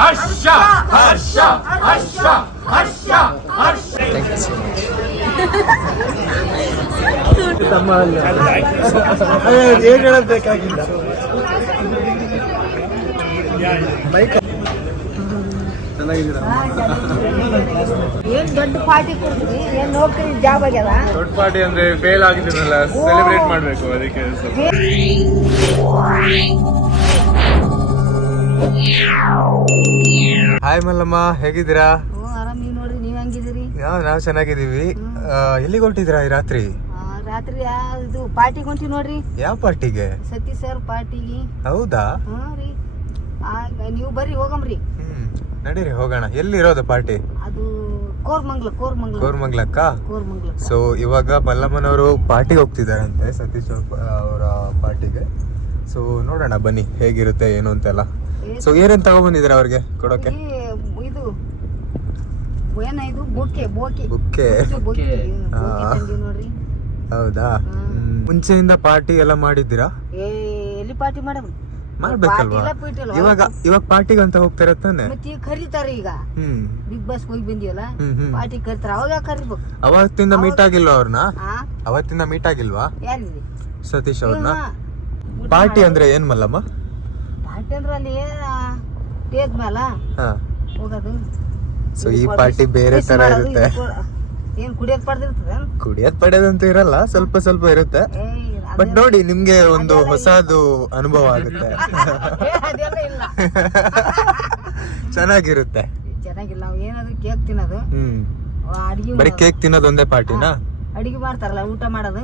ಹರ್ಷ ಹರ್ಷ ಹರ್ಷ ಹರ್ಷ ಹರ್ಷ ಏನ್ ಹೇಳೋದ್ ಬೇಕಾಗಿಲ್ಲ ಬೈಕ್ ಚೆನ್ನಾಗಿದ್ದೀರಾ ಏನ್ ದೊಡ್ಡ ಪಾರ್ಟಿ ಕೊಡ್ತೀವಿ ಏನ್ ನೌಕರಿ ಜಾಬ್ ಆಗ್ಯದ? ದೊಡ್ಡ ಪಾರ್ಟಿ ಅಂದ್ರೆ ಫೇಲ್ ಆಗಿದ್ದೀನಲ್ಲ ಸೆಲೆಬ್ರೇಟ್ ಮಾಡ್ಬೇಕು ಅದಕ್ಕೆ ಸ್ವಲ್ಪ. ಹಾಯ್ ಮಲ್ಲಮ್ಮ. ಹೇಗಿದ್ದೀರಾ? ಓ ಆರಾಮ್. ನೀವು ನೋಡ್ರಿ ನೀವು ಹೆಂಗಿದ್ದೀರಿ? ನಾವು ನಾವು ಚೆನ್ನಾಗಿದ್ದೀವಿ. ಆ, ಎಲ್ಲಿಗೆ ಹೊರಟಿದ್ದೀರಾ ಈ ರಾತ್ರಿ? ಆ, ರಾತ್ರಿ ಯಾ- ಇದು ಪಾರ್ಟಿಗೆ ಹೊಂಟಿವಿ ನೋಡ್ರಿ. ಯಾವ ಪಾರ್ಟಿಗೆ? ಸತೀಶ್ ಸರ್ ಪಾರ್ಟಿಗೆ. ಹೌದಾ? ಹ್ಞೂ ರೀ. ಆಗ ನೀವು ಬರ್ರಿ ಹೋಗಮ್ರಿ. ಹ್ಮ್ ನಡೀರಿ ಹೋಗೋಣ. ಎಲ್ಲಿರೋದು ಪಾರ್ಟಿ? ಅದು ಕೋರ್ಮಂಗ್ಲ ಕೋರ್ಮಂಗ್ಲ. ಕೋರ್ಮಂಗ್ಲಕ್ಕ? ಕೋರ್ಮಂಗ್ಲ. ಸೊ ಇವಾಗ ಮಲ್ಲಮ್ಮನವರು ಪಾರ್ಟಿಗೆ ಹೋಗ್ತಿದಾರಂತೆ ಸತೀಶ್ ಅವ್ರ- ಅವರ ಪಾರ್ಟಿಗೆ. ಸೊ ನೋಡೋಣ ಬನ್ನಿ ಹೇಗಿರುತ್ತೆ ಏನು ಅಂತೆಲ್ಲ. ಸೊ ಏನೇನು ತಗೊಬಂದಿದ್ದೀರಾ ಅವ್ರಿಗೆ ಕೊಡೋಕೆ? ಏನ ಇದು? ಬೋಕೆ ಬೋಕಿ ಬುಕ್ಕೆ. ಬೋಕೆ ಹಾ. ತಂದೀವಿ ನೋಡ್ರಿ? ಹೌದಾ? ಹ್ಮ್. ಮುಂಚೆಯಿಂದ ಪಾರ್ಟಿ ಎಲ್ಲ ಮಾಡಿದ್ದೀರಾ? ಏ ಎಲ್ಲಿ ಪಾರ್ಟಿ ಮಾಡಮ್? ಮಾಡ್ಬೇಕಲ್ವಾ? ಪಾರ್ಟಿ ಇಲ್ಲ, ಪೀಟಿ ಇಲ್ಲ. ಇವಾಗ ಇವಾಗ ಪಾರ್ಟಿಗೆ ಅಂತ ಹೋಗ್ತಾರೆ ತಾನೆ? ಮತ್ತೆ ಈಗ ಕರೀತಾರ ಈಗ. ಹ್ಮ್. ಬಿಗ್ ಬಾಸ್ ಹೋಗಿ ಬಂದಿವಲ್ಲ ಹ್ಮ್ ಹ್ಮ್. ಪಾರ್ಟಿ ಕರಿತಾರ. ಅವಾಗ ಕರಿಬೇಕು. ಅವತ್ತಿಂದ ಮೀಟ್ ಆಗಿಲ್ವಾ ಅವ್ರನ್ನ? ಹಾ ಅವತ್ತಿಂದ ಮೀಟ್ ಆಗಿಲ್ವಾ? ಸತೀಶ್ ಅವ್ರನ್ನ? ಪಾರ್ಟಿ ಅಂದ್ರೆ ಏನ್ ಮಲ್ಲಮ್ಮ? ಪಾರ್ಟಿ ಅಂದ್ರೆ ಅಲ್ಲಿ ಸ್ಟೇಜ್ ಮೇಲ ಹಾ. ಹೋಗೋದು. ಸೊ ಈ ಪಾರ್ಟಿ ಬೇರೆ ತರ ಇರುತ್ತೆ. ಏನು ಕುಡಿಯೋದ್ ಪಡ್ದಿರ್ತದ ಕುಡಿಯೋದ್ ಪಡೆಯೋದಂತೂ ಇರಲ್ಲ ಸ್ವಲ್ಪ ಸ್ವಲ್ಪ ಇರುತ್ತೆ. ಬಟ್ ನೋಡಿ ನಿಮ್ಗೆ ಒಂದು ಹೊಸದು ಅನುಭವ ಆಗುತ್ತೆ. ಚೆನ್ನಾಗಿರುತ್ತೆ. ಚೆನ್ನಾಗಿಲ್ಲ ನಾವು ಏನಾದ್ರು ಕೇಕ್ ತಿನ್ನೋದು. ಹ್ಮ್. ಅಡಿಗೆ ಬರೀ ಕೇಕ್ ತಿನ್ನೋದು ಒಂದೇ ಪಾರ್ಟಿನಾ? ಅಡಿಗೆ ಮಾಡ್ತಾರಲ್ಲ ಊಟ ಮಾಡೋದು.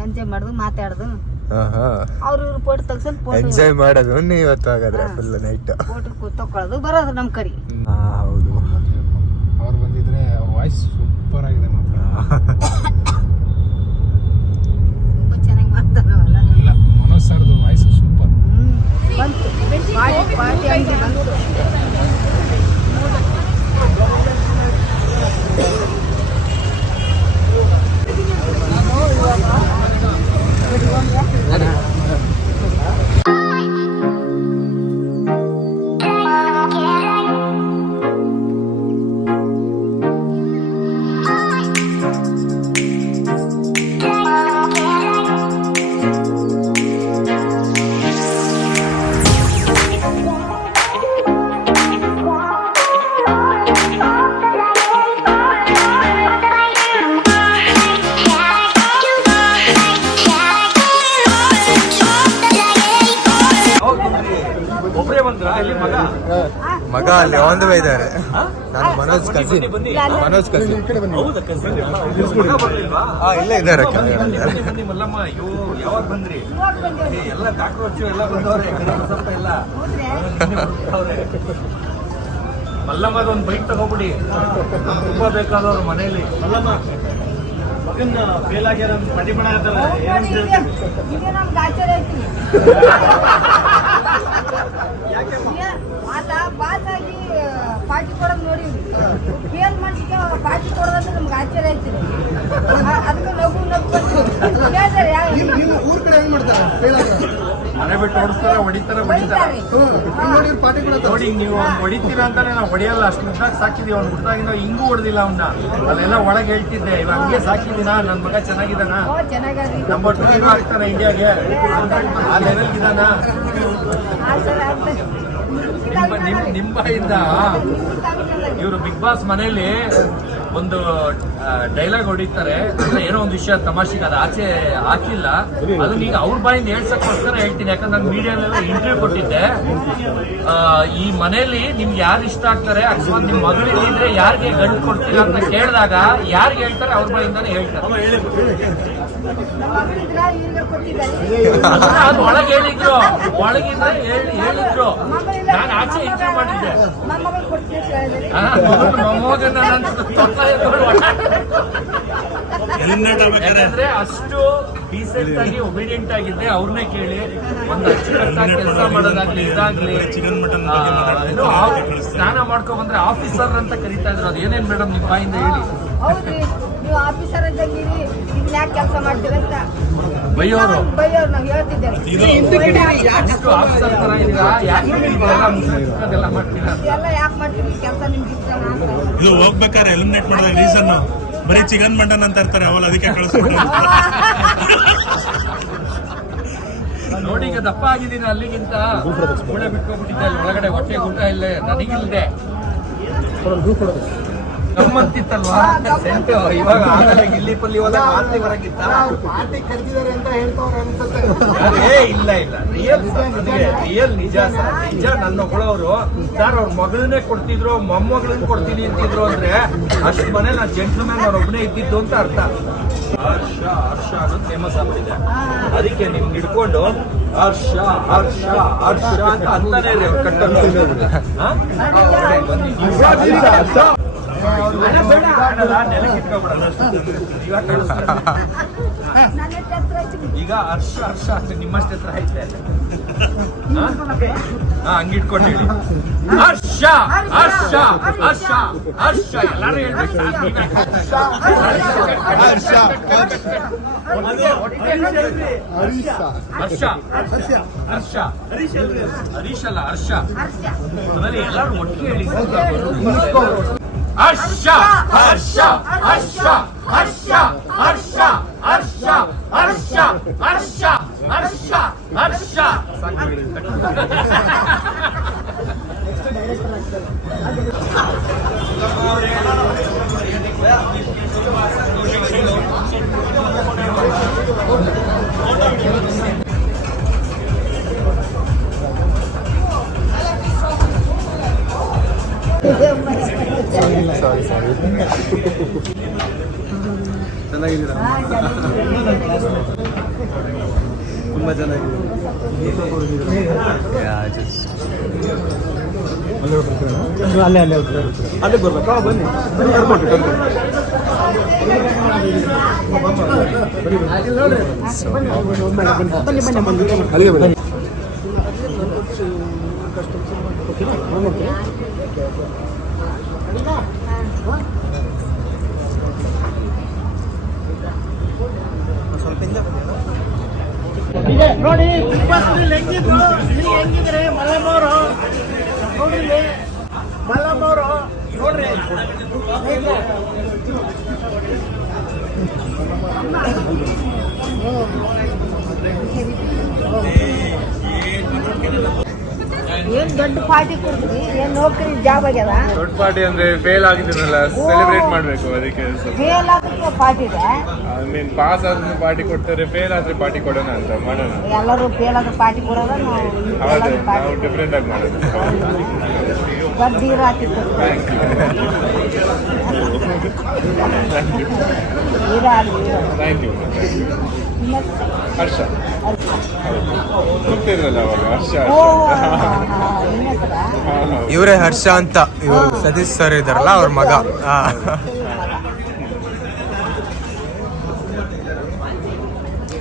ಎಂಜಾಯ್ ಮಾಡೋದು ಮಾತಾಡೋದು. ಹಾ ಅವ್ರ ಇವ್ರ ಫೋಟೋ ತೆಗ್ಸೋದು ಫೋಟೋ ಎಂಜಾಯ್ ಮಾಡೋದು ಇವತ್ತು ಹಾಗಾದ್ರೆ ಫುಲ್ ನೈಟ್ ಫೋಟೋ ತಕೊಳ್ಳೋದು ಬರೋದು ನಮ್ ಕರಿ. ಹೌದು. ಅವ್ರು ಬಂದಿದ್ರೆ ವಾಯ್ಸ್ ಸೂಪರ್ ಆಗಿದೆ ಮಾತ್ರ. ತುಂಬಾ ಚೆನ್ನಾಗಿ ಇಲ್ಲ ಮನೋಜ್ ಸರ್ದು ವಾಯ್ಸ್ ಸೂಪರ್ ಮಗ ಅಲ್ಲಿ ಆನ್ ದ ವೇ ಇದ್ದಾರೆ. ನಾನು ಮನೋಜ್ ಕಸಿನ್ ಮನೋಜ್ ಕಸಿನ್? ಹಾ ಇಲ್ಲೇ ಇದ್ದಾರೆ ಮಲ್ಲಮ್ಮ ಅಯ್ಯೋ ಯಾವಾಗ ಬಂದ್ರಿ? ಎಲ್ಲ ಡಾಕ್ಟರ್ ಹಚ್ಚು ಎಲ್ಲ ಬಂದವ್ರೆ ಸ್ವಲ್ಪ ಎಲ್ಲ. ಮಲ್ಲಮ್ಮದ ಒಂದು ಬೈಕ್ ತಗೋಬಿಡಿ ತುಂಬ ತುಂಬಾ ಬೇಕಾದವ್ರು ಮನೇಲಿ ಮಲ್ಲಮ್ಮ ಮಗನ್ ಫೇಲ್ ಆಗ್ಯಾರ ಪಟ್ಟಿ ನಮ್ಗೆ ಆಶ್ಚರ್ಯ ಐತಿ ಅಲ್ಲ ಪಾಸ್ ಆಗಿ ಪಾರ್ಟಿ ಕೊಡೋದು ನೋಡಿ. ಫೇಲ್ ಮನ್ಸಿಗೆ ಪಾರ್ಟಿ ಕೊಡೋದಂದ್ರೆ ನಮ್ಗೆ ಆಶ್ಚರ್ಯ ಐತಿ ಅದಕ್ಕೆ ನಗು ನಗು ಕೇಳ್ತಾರೆ ಊರ್ ಕಡೆ ಹೆಂಗ್ ಮಾಡ್ತಾರೆ? ಫೇಲ್ ಮನೆ ಬಿಟ್ಟು ಓಡಿಸ್ತಾರ ಹೊಡಿತಾರ ಹೊಡಿತಾರೆ. ನೋಡಿ ಪಾರ್ಟಿ ಕೂಡ ನೋಡಿ ನೀವು ಹೊಡಿತೀರ ಹೊಡಿತೀರಾ ಅಂತಾನೆ ನಾವು ಹೊಡೆಯಲ್ಲ. ಅಷ್ಟು ಮುದ್ದಾಗಿ ಸಾಕಿದೀವಿ. ಅವ್ನು ಹುಟ್ಟಾಗಿಂದ ಹಿಂಗೂ ಹೊಡೆದಿಲ್ಲ ಅವನ್ನ ಅಲ್ಲೆಲ್ಲ ಒಳಗೆ ಹೇಳ್ತಿದ್ದೆ. ಇವಾಗ ಹಂಗೆ ಸಾಕಿದೀನ? ನನ್ನ ಮಗ ಚೆನ್ನಾಗಿದ್ದಾನ? ನಂಬರ್ ಟೂ ಆಗ್ತಾನೆ ಇಂಡಿಯಾಗೆ ಆ ಲೆವೆಲ್ ನಿಮ್ಮ ನಿಮ್ ನಿಮ್ಮ ಬಾಯಿಂದ ಇವರು ಬಿಗ್ ಬಾಸ್ ಮನೆಯಲ್ಲಿ ಒಂದು ಡೈಲಾಗ್ ಹೊಡಿತಾರೆ. ಅಂದ್ರೆ ಏನೋ ಒಂದು ವಿಷಯ ತಮಾಷೆಗೆ ಅದು ಆಚೆ ಹಾಕಿಲ್ಲ. ಅದನ್ನ ಈಗ ಅವ್ರ ಬಾಯಿಂದ ಹೇಳ್ಸಕ್ಕೋಸ್ಕರ ಹೇಳ್ತೀನಿ. ಯಾಕಂದ್ರೆ ನಾನು ಮೀಡಿಯಾದಲ್ಲಿ ಇಂಟರ್ವ್ಯೂ ಕೊಟ್ಟಿದ್ದೆ. ಈ ಮನೆಯಲ್ಲಿ ನಿಮ್ಗೆ ಯಾರು ಇಷ್ಟ ಆಗ್ತಾರೆ ಅಕಸ್ಮಾತ್ ನಿಮ್ ಮಗಳು ಇದ್ರೆ ಯಾರಿಗೆ ಗಂಡು ಕೊಡ್ತೀರಾ ಅಂತ ಕೇಳಿದಾಗ ಯಾರಿಗೆ ಹೇಳ್ತಾರೆ ಅವ್ರ ಬಾಯಿಂದಾನೆ ಹೇಳ್ತಾರೆ. ಅದು ಒಳಗೆ ಹೇಳಿದ್ರು. ಒಳಗಿಂದ ಹೇಳಿ ಹೇಳಿದ್ರು. ನಾನು ಆಚೆ ಇಂಟರ್ವ್ಯೂ ಮಾಡಿದ್ದೆ. ಮೊಮ್ಮಗಳು ಕೊಡ್ತೀನಿ ಅಂತ ಹೇಳಿದ್ರಿ ಆ, ಮಗನ ಮೊಮ್ಮಗನ ನನ್ನ ತೊಟ್ಲ ಎತ್ಕೊಂಡು ಯಾಕಂದ್ರೆ ಅಷ್ಟು ಡೀಸೆಂಟ್ ಆಗಿ ಒಬಿಡಿಯಂಟ್ ಆಗಿದ್ದೆ ಅವ್ರನ್ನೇ ಕೇಳಿ. ಒಂದು ಅಚ್ಚುಕಟ್ಟಾಗಿ ಕೆಲಸ ಮಾಡೋದಾಗ್ಲಿ ಇದಾಗ್ಲಿ. ಆ, ಏನು ಆ- ಸ್ನಾನ ಮಾಡ್ಕೊಂಡ್ ಬಂದ್ರೆ ಆಫೀಸರ್ ಅಂತ ಕರಿತಾ ಇದ್ರು. ಅದೇನೇನ್ ಏನೇನ್ ಮೇಡಮ್ ನಿಮ್ ಬಾಯಿಂದ ಹೇಳಿ? ಹೌದ್ರಿ ನೀವು ಆಫೀಸರ್ ಇದ್ದಂಗಿರಿ ಇದನ್ನ ಯಾಕೆ ಕೆಲಸ ಮಾಡ್ತೀರಂತ ಬೈಯೋರು. ಬೈಯೋರು ನಾವು ಹೇಳ್ತಿದ್ದೇವೆ. ಇಷ್ಟು ಆಫೀಸರ್ ತರ ಇದೀರಾ? ಯಾಕೆ ಇದೆಲ್ಲ ಮುಸುಕು ಅದೆಲ್ಲ ಮಾಡ್ತೀರಾ? ಎಲ್ಲ ಯಾಕೆ ಮಾಡ್ತೀವಿ ಕೆಲಸ ನಿಮ್ಗೆ ಇಷ್ಟ ಅಂತ. ಇದು ಹೋಗ್ಬೇಕಾದ್ರೆ ಎಲಿಮಿನೇಟ್ ಮಾಡಿದ ರೀಸನ್ ಬರೀ ಚಿಕನ್ ಮಂಡನ್ ಅಂತ ಇರ್ತಾರೆ ಅವಲ್ಲ ಅದಕ್ಕೆ ಕಳಿಸ್ಬಿಟ್ಟು ನೋಡಿ ಈಗ ದಪ್ಪ ಆಗಿದ್ದೀನಿ ಅಲ್ಲಿಗಿಂತ. ಅಲ್ಲಿ ಒಳಗಡೆ ಹೊಟ್ಟೆ ಊಟ ಇಲ್ಲೇ ನನಗಿಲ್ದೆ. ಗಮ್ಮತ್ತಿತ್ತಲ್ವಾ ಸೆಂಟು ಇವಾಗ ಆಮೇಲೆ ಗಿಲ್ಲಿ ಪಲ್ಲಿ ಹೋದಾಗ ಮಾತ್ರೆ ಬರಂಗಿತ್ತ ಪಾರ್ಟಿ ಕರೆದಿದ್ದಾರೆ ಅಂತ ಹೇಳ್ತವ್ರೆ ಅನ್ಸುತ್ತೆ. ಏ ಇಲ್ಲ ಇಲ್ಲ. ರಿಯಲ್ ರಿಯಲ್ ನಿಜ ಸರ್. ನಿಜ ನನ್ನ ಮಗಳವರು. ಸರ್ ಅವ್ರ ಮಗಳನ್ನೇ ಕೊಡ್ತಿದ್ರು ಮೊಮ್ಮಗಳನ್ನ ಕೊಡ್ತೀನಿ ಅಂತಿದ್ರು ಅಂದ್ರೆ ಅಷ್ಟ್ ಮನೆ ನಾ ಜೆಂಟ್ಲ್ಮ್ಯಾನ್ ಅವ್ರ ಒಬ್ಬನೇ ಇದ್ದಿದ್ದು ಅಂತ ಅರ್ಥ. ಹರ್ಷ ಹರ್ಷ ಅನ್ನೋದು ಫೇಮಸ್ ಆಗ್ಬಿಟ್ಟಿದೆ. ಅದಕ್ಕೆ ನಿಮ್ಗೆ ಹಿಡ್ಕೊಂಡು ಹರ್ಷ ಹರ್ಷ ಹರ್ಷ ಅಂತ ಅಂತಾನೆ ಕಟ್ಟಲು ಈಗ ಹರ್ಷ ಅರ್ಷ ಹರ್ಷ ನಿಮ್ಮಷ್ಟ ಹತ್ರ ಆಯ್ತಾ ಹಾ? ಅರ್ಷ ಅರ್ಷ ಅರ್ಷ ಅರ್ಷ ಹರ್ಷ ಹರ್ಷ ಅರ್ಷ ಹರೀಶ್ ಅಲ್ಲ, ಹರ್ಷ. ಎಲ್ಲಾರು ಎಲ್ಲರೂ ಒಟ್ಟಿಗೆ ಹೇಳಿ ಹರ್ಷ ಹರ್ಷ ಹರ್ಷ ಹರ್ಷ ಹರ್ಷ ಹರ್ಷ ಹರ್ಷ ಹರ್ಷ ಹರ್ಷ ಹರ್ಷ ಸಾರಿ ಸಾರಿ ತುಂಬಾ ಚೆನ್ನಾಗಿದೆ ಅಲ್ಲೇ ಅಲ್ಲೇ ಅಲ್ಲೇ ಬರ್ಬೇಕಾ? ಬನ್ನಿ. ಅಲ್ಲಿಗೆ ಬನ್ನಿ. ನೋಡಿ ಬಿಗ್ ಬಾಸ್ ಹೆಂಗಿದ್ರು ಇಲ್ಲಿ ಹೆಂಗಿದ್ರೆ ಮಲ್ಲಮ್ಮವರು. ನೋಡ್ರಿ ಮಲ್ಲಮ್ಮವರು. ನೋಡ್ರಿ. ಏನ್ ದೊಡ್ಡ ಪಾರ್ಟಿ ಕೊಡ್ತೀವಿ ಏನ್ ನೌಕರಿ ಜಾಬ್ ಆಗ್ಯದ ದೊಡ್ಡ ಪಾರ್ಟಿ ಅಂದ್ರೆ ಫೇಲ್ ಆಗಿದ್ದೀನಲ್ಲ ಸೆಲೆಬ್ರೇಟ್ ಮಾಡ್ಬೇಕು ಅದಕ್ಕೆ ಫೇಲ್ ಐ ಮೀನ್ ಪಾಸ್ ಆದ್ರೆ ಪಾರ್ಟಿ ಕೊಡ್ತಾರೆ ಫೇಲ್ ಆದ್ರೆ ಪಾರ್ಟಿ ಕೊಡೋಣ ಅಂತ ಮಾಡೋಣ. ಎಲ್ಲರೂ ಫೇಲ್ ಆದ್ರೆ ಪಾರ್ಟಿ ಕೊಡೋದು? ನಾವು ಹೌದು ನಾವು ಡಿಫ್ರೆಂಟ್ ಆಗಿ ಮಾಡೋದು. Thank you Harsha. ಗೊತ್ತಿರಲ್ಲ ಅವಾಗ ಹರ್ಷ ಇವರೇ ಹರ್ಷ ಅಂತ ಇವರು ಸತೀಶ್ ಸರ್ ಇದಾರಲ್ಲ ಅವ್ರ ಮಗ.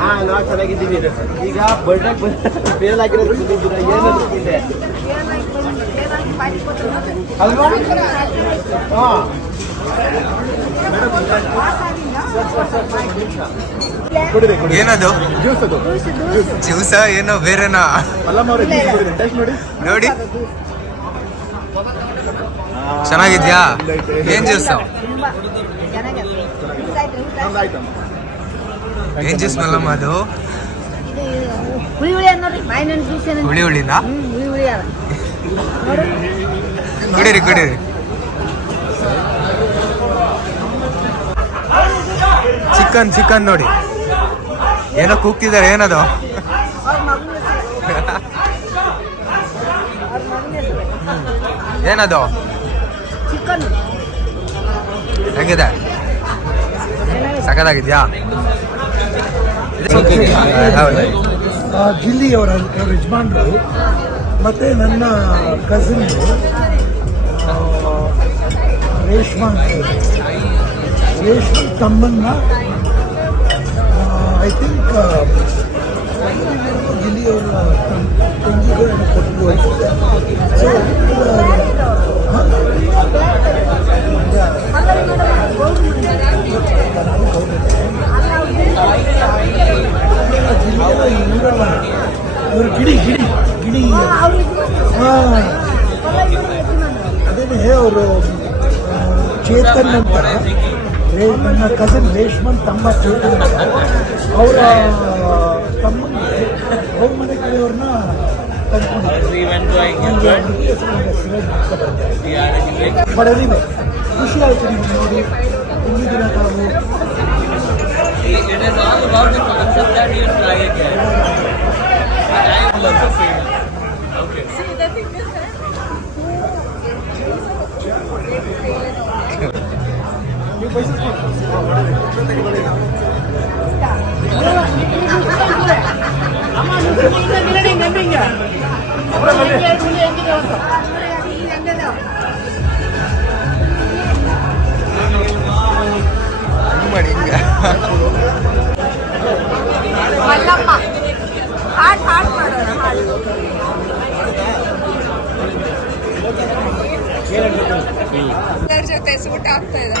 ಹಾಂ ಚೆನ್ನಾಗಿದ್ದೀವಿ ಈಗ ಫೇಲ್ ಆಗಿರೋ ಇದೆ ಅಲ್ವಾ ಏನದು ಅದು ಜ್ಯೂಸ ಏನೋ ಬೇರೆನಾ ನೋಡಿ. ನೋಡಿ. ಚೆನ್ನಾಗಿದ್ಯಾ? ಏನ್ ಜ್ಯೂಸ್ ಏನ್ ಜ್ಯೂಸ್ ಮಲ್ಲಮ್ಮ ಅದು? ಹುಳಿ ಹುಳಿನಾ ಕುಡೀರಿ ಕುಡೀರಿ. ಚಿಕನ್ ಚಿಕನ್ ನೋಡಿ. ಏನೋ ಕೂಗ್ತಿದ್ದಾರೆ ಏನದು? ಏನದು? ಚಿಕನ್ ಹೆಂಗಿದೆ? ಸಖತ್ತಾಗಿದ್ಯಾ? ಜಿಲ್ಲಿ ಅವರ ಅವ್ರ ಯಜಮಾನ್ರು ಮತ್ತು ನನ್ನ ಕಸಿನ್ ರೇಷ್ಮಾ. ರೇಷ್ಮಾ ತಮ್ಮನ್ನ ಐ ಥಿಂಕ್ ದಿಲ್ಲಿ ಅವರ ತಂಗಿಗೂ ಕೊಟ್ಟು ಅನ್ಸುತ್ತೆ ಸೊ ಇವರು ಗಿಡಿ ಗಿಡಿ ಗಿಡಿ. ಹಾಂ ಅದೇನೆ ಅವರು ಚೇತನ್ ಅಂತ. ರೇ ನನ್ನ ಕಸಿನ್ ರೇಷ್ಮನ್ ತಮ್ಮ ಚೇತನ್ ಅವರ ತಮ್ಮನಿಗೆ ಅವ್ರ ಮನೆ ಕಡೆಯವ್ರನ್ನ ತಂದ್ಕೊಂಡಿದ್ದಾರೆ ಎನಿವೆ ಖುಷಿ ಆಯ್ತು ನೀವು ನೋಡಿ ಹೆಂಗಿದ್ದೀರ ತಾವು It is all ಮಾಡಿ ಹಿಂಗ. ಜೊತೆ ಸೂಟ್ ಆಗ್ತಾ ಇದೆ.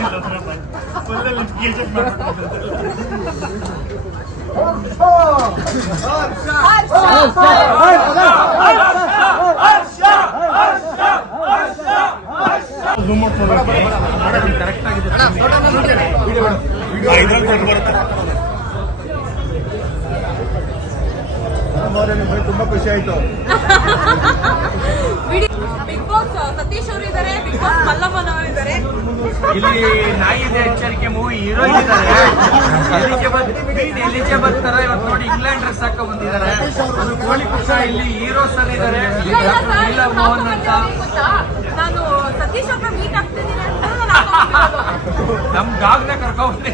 ಇದು birthday. ಕೊಟ್ಟು ಬರುತ್ತೆ ತುಂಬಾ ಖುಷಿ ಆಯ್ತು. ಬಿಗ್ ಬಾಸ್ ಸತೀಶ್ ಅವರು ಇದ್ದಾರೆ ಬಿಗ್ ಬಾಸ್ ಮಲ್ಲಮ್ಮನ ಅವರು ಇದ್ದಾರೆ ಇಲ್ಲಿ ನಾಯಿ ಇದೆ ಎಚ್ಚರಿಕೆ ಮೂವಿ ಹೀರೋ ಇದ್ದಾರೆ ಎಲಿಜಬೆತ್ ಕ್ವೀನ್ ಎಲಿಜಬೆತ್ ತರ ಇವತ್ತು ನೋಡಿ ಇಂಗ್ಲೆಂಡ್ ಡ್ರೆಸ್ ಹಾಕ ಬಂದಿದ್ದಾರೆ. ಅದು ಕೋಳಿ ಕುಶ ಇಲ್ಲಿ ಹೀರೋ ಸರ್ ಇದ್ದಾರೆ ಇಲ್ಲ ಮೋಹನ್ ಅಂತ. ನಾನು ಸತೀಶ್ ಅವ್ರನ್ನ ಮೀಟ್ ಆಗ್ತಿದ್ದೀನಿ ಅಂತ. ನಮ್ ಡಾಗ್ನ ಕರ್ಕೊಂಡ್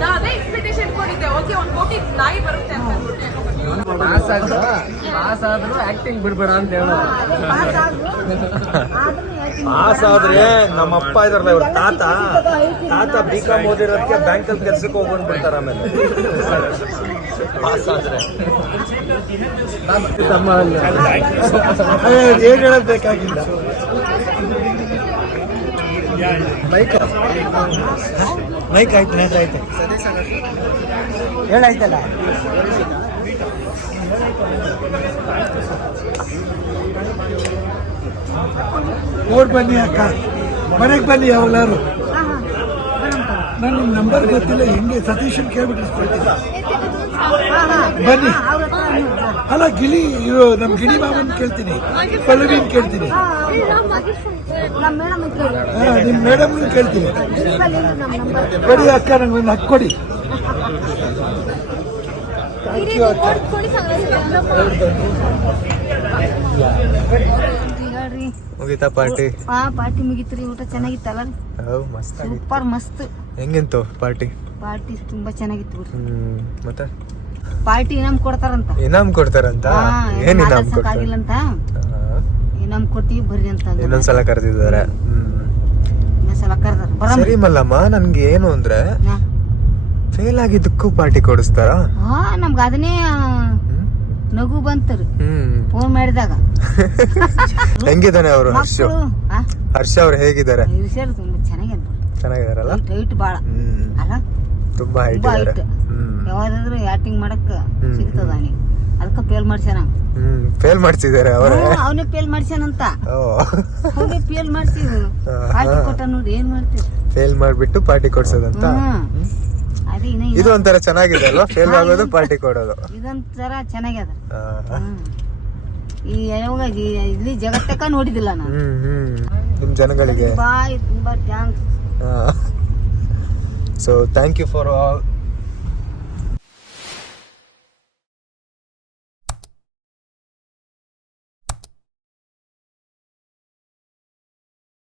ನಾನು ಅದೇ ಎಕ್ಸ್ಪೆಕ್ಟೇಷನ್ ಕೊಡಿದ್ದೆ ಓಕೆ ಒಂದ್ ಕೋಟಿ ನಾಯಿ ಬರುತ್ತೆ ಅಂತ ಆದ್ರು ಪಾಸ್ ಆದ್ರೂ ಆಕ್ಟಿಂಗ್ ಬಿಡ್ಬೇಡ ಅಂತ ಹೇಳೋ ಪಾಸ್ ಆದ್ರು ನಮ್ಮ ಅಪ್ಪ ಇದಾರಲ್ಲ ಇವ್ರ ತಾತ ತಾತ ಬಿ ಕಾಮ್ ಓದಿರೋದಕ್ಕೆ ಬ್ಯಾಂಕಲ್ಲಿ ಕೆಲ್ಸಕ್ಕೆ ಹೋಗ್ಬಂದ್ಬಿಡ್ತಾರ ಆಮೇಲೆ. ಪಾಸ್ ಆದ್ರೆ. ಏನು ಹೇಳೋದು ಬೇಕಾಗಿಲ್ಲ ಮೈಕ್ ಮೈಕ್ ಆಯ್ತು ಆಯ್ತು ಹೇಳಾಯ್ತಲ್ಲ? ಓಡ್ ಬನ್ನಿ ಅಕ್ಕ. ಮನೆಗೆ ಬನ್ನಿ ಅವಲಾರು ನಾನು ನಿಮ್ಮ ನಂಬರ್ ಗೊತ್ತಿಲ್ಲ ಹೆಂಗೆ? ಸತೀಶನ್ ಕೇಳ್ಬಿಟ್ಟು ಬನ್ನಿ. ಅಲ್ಲ ಗಿಳಿ ನಮ್ಮ ಗಿಳಿ ಮಾವನ್ ಕೇಳ್ತೀನಿ. ಪಲ್ಲವಿನ್ ಕೇಳ್ತೀನಿ. ನಿಮ್ಮ ಮೇಡಮ್ ಕೇಳ್ತೀನಿ. ಬಡಿ ಅಕ್ಕ ನಂಗೆ ಒಂದು ಹಕ್ಕೊಡಿ. ಮುಗಿತಾ ಪಾರ್ಟಿ? ಹಾ ಪಾರ್ಟಿ ಮುಗಿತ್ರಿ ಊಟ ಚೆನ್ನಾಗಿತ್ತಲ್ಲ? ಓ ಮಸ್ತ್ ಸೂಪರ್ ಮಸ್ತ್. ಹೆಂಗಿಂತು ಪಾರ್ಟಿ? ಪಾರ್ಟಿ ತುಂಬಾ ಚೆನ್ನಾಗಿತ್ತು ಮತ್ತೆ? ಪಾರ್ಟಿ ಇನಾಮ್ ಕೊಡ್ತಾರಂತ. ಇನಾಮ್ ಕೊಡ್ತಾರಂತ? ಏನ್ ಇನಾಮ್ ಮಾತಾಡ್ಸಕ್ ಕೊಡ್ತಾರೆ? ಆಗಿಲ್ಲಂತ? ಹಾ, ಇನಾಮ್ ಕೊಡ್ತೀವಿ ಬರ್ರಿ ಅಂತ. ಇನ್ನೊಂದ್ಸಲ ಕರೆದಿದ್ದಾರೆ. ಸರಿ ಮಲ್ಲಮ್ಮ ನನ್ಗೆ ಏನು ಅಂದ್ರೆ. ಫೇಲ್ ಆಗಿದ್ದಕ್ಕೂ ಪಾರ್ಟಿ ಕೊಡಿಸ್ತಾರ? ಹಾ ನಮ್ಗ ಅದನ್ನೇ ನಗು ಬಂತರಿ ಫೋನ್ ಮಾಡಿದಾಗ. ಹೆಂಗಿದಾನೆ ಅವರು ಹರ್ಷ? ಹರ್ಷ ಅವ್ರು ಹೇಗಿದ್ದಾರೆ? ಚೆನ್ನಾಗಿದಾರಲ್ಲ ಹೈಟ್ ಬಾಳ ಅಲ್ಲ? ತುಂಬಾ ಹೈಟ್. ಹ್ಮ್. ಯಾವ್ದಾದ್ರು ಆಕ್ಟಿಂಗ್ ಮಾಡಕ್. ಸಿಗ್ತದ ಅವನಿಗೆ. ಅದಕ್ಕ ಫೇಲ್ ಮಾಡ್ಸ್ಯಾನ ಹ್ಮ್ ಫೇಲ್ ಮಾಡ್ಸಿದಾರೆ ಅವರೇ. ಅವನೇ ಫೇಲ್ ಮಾಡ್ಸ್ಯಾನಂತ. ಅವನೇ ಫೇಲ್ ಮಾಡ್ಸಿದ್ರು ಪಾರ್ಟಿ. ಕೊಟ್ಟ ನೋಡಿ ಏನ್ ಮಾಡ್ತೀವಿ ಫೇಲ್ ಮಾಡ್ಬಿಟ್ಟು ಪಾರ್ಟಿ ಕೊಡ್ಸೋದಂತ? ಅದೇ ಇನ್ನ ಇದು ಒಂಥರ ಚೆನ್ನಾಗಿದೆ ಅಲ್ವಾ? ಫೇಲ್ ಆಗೋದು ಪಾರ್ಟಿ ಕೊಡೋದು. ಇದೊಂಥರ ಚೆನ್ನಾಗ್ಯದ. ಈ ಯಾವಾಗ ಈ- ಇಲ್ಲಿ ಜಗತ್ತಕ್ಕ ನೋಡಿದಿಲ್ಲ ನಾನು. ಹ್ಮ್ ಹ್ಮ್. ನಿಮ್ ಜನಗಳಿಗೆ. ಬಾಯ್ ತುಂಬಾ thanks so thank you for all